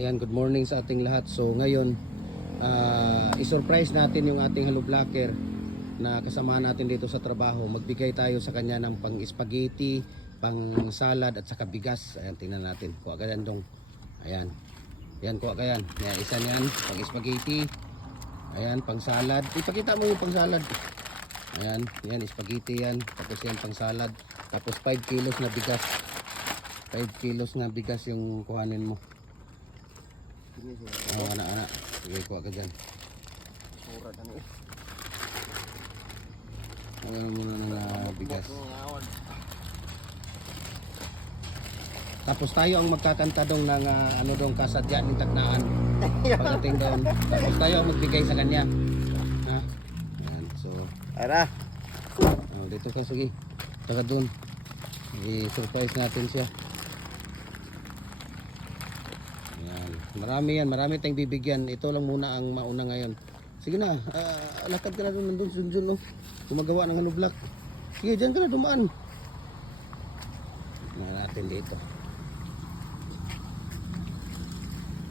Ayan, good morning sa ating lahat. So ngayon, i-surprise natin yung ating haloblaker na kasama natin dito sa trabaho. Magbigay tayo sa kanya ng pang spaghetti, pang salad at saka bigas. Ayan, tingnan natin. Kuha ka yan dong. Ayan. Ayan, kuha ka yan. Ayan, isa niyan, pang spaghetti. Ayan, pang salad. Ipakita mo yung pang salad. Ayan, yan, spaghetti yan. Tapos yan, pang salad. Tapos 5 kilos na bigas. 5 kilos na bigas yung kuhanin mo. Oh, anak-anak. Sige, kuha ka dyan. Ano muna ng bigas. Tapos tayo ang magkakanta dong ng ano dong kasadya ng Tacnaan. Pagdating doon. Tapos tayo ang magbigay sa kanya. Ha? Yan. So, Ara. Oh, dito ka, sige. Taka doon. I-surprise natin siya. Marami yan, marami tayong bibigyan. Ito lang muna ang mauna ngayon. Sige na, lakad ka na doon, nandun, sunjun, no? Gumagawa ng haloblak. Sige, dyan ka na dumaan. Tingnan natin dito.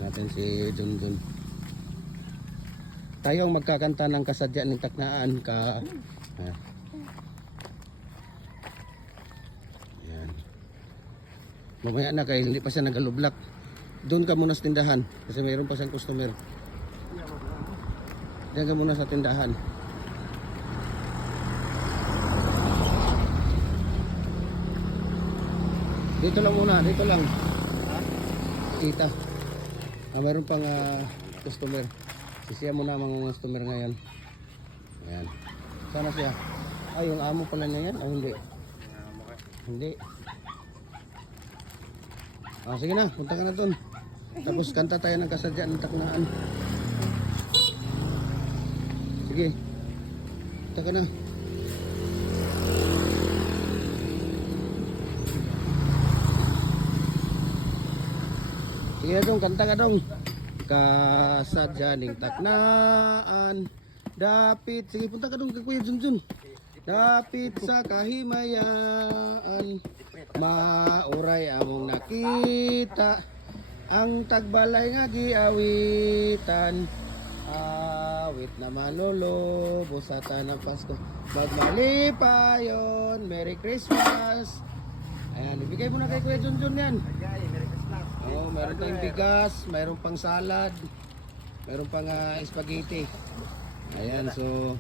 Natin si Junjun. Tayo ang magkakanta ng kasadya ng Tacnaan ka. Yan. Mamaya na kayo, hindi pa siya nag-haloblak. Doon ka muna sa tindahan kasi mayroon pa siyang customer. Diyan ka muna sa tindahan. Dito lang muna, dito lang. Kita. Mayroon pang customer. Sisiya muna mga customer ngayon. Ayan. Sana siya? Ay, yung amo pala na yan? O hindi? Hindi. Sige na, punta ka na doon. Tapos kanta tayo ng kasadya ng Tacnaan. Sige. Punta ka na. Sige na dong, kanta ka dong. Kasadya ng Tacnaan. Dapit. Sige, punta ka dong kay Kuya Junjun. Dapit sa kahimayaan. Mauray among nakita. Ang tagbalay nga giawitan. Awit na malolobo sa tanang Pasko. Magmalipayon. Merry Christmas. Ayan, ibigay mo na kay Kuya Junjun yan. Oh, meron tayong bigas, meron pang salad, meron pang spaghetti. Ayan, so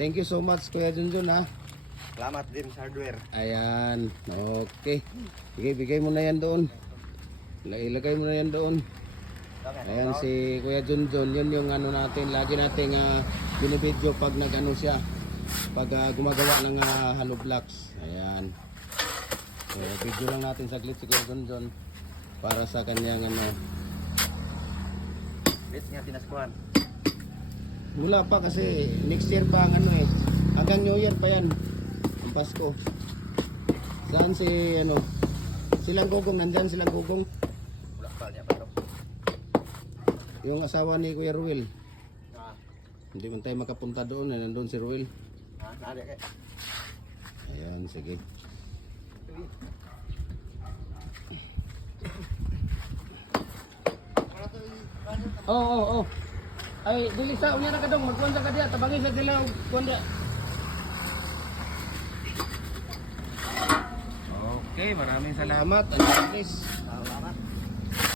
thank you so much Kuya Junjun, ha. Salamat din sa hardware. Ayan, okay. Bigay mo na yan doon. Ilagay mo na yan doon. Ayan si Kuya Junjun, yun yung ano natin, lagi nating binibidyo pag nag-ano siya, pag gumagawa ng haloblaks. Ayan. So, video lang natin saglit si Kuya Junjun para sa kanyang ano. Let's nga tinaskuhan. Mula pa kasi next year pa ang ano eh. Hanggang New Year pa yan. Ang Pasko. Saan si ano? Silang Gugong, nandyan silang Gugong. Wala pa niya pa to. Yung asawa ni Kuya Ruel. Hindi man tayo makapunta doon, nandun si Ruel. Nada kay. Ayan, sige. Oh. Ay, dili sa unya na ka dong, magkuhan ka diya, tabangin sa sila kuhan diya. Okay, maraming salamat. Please.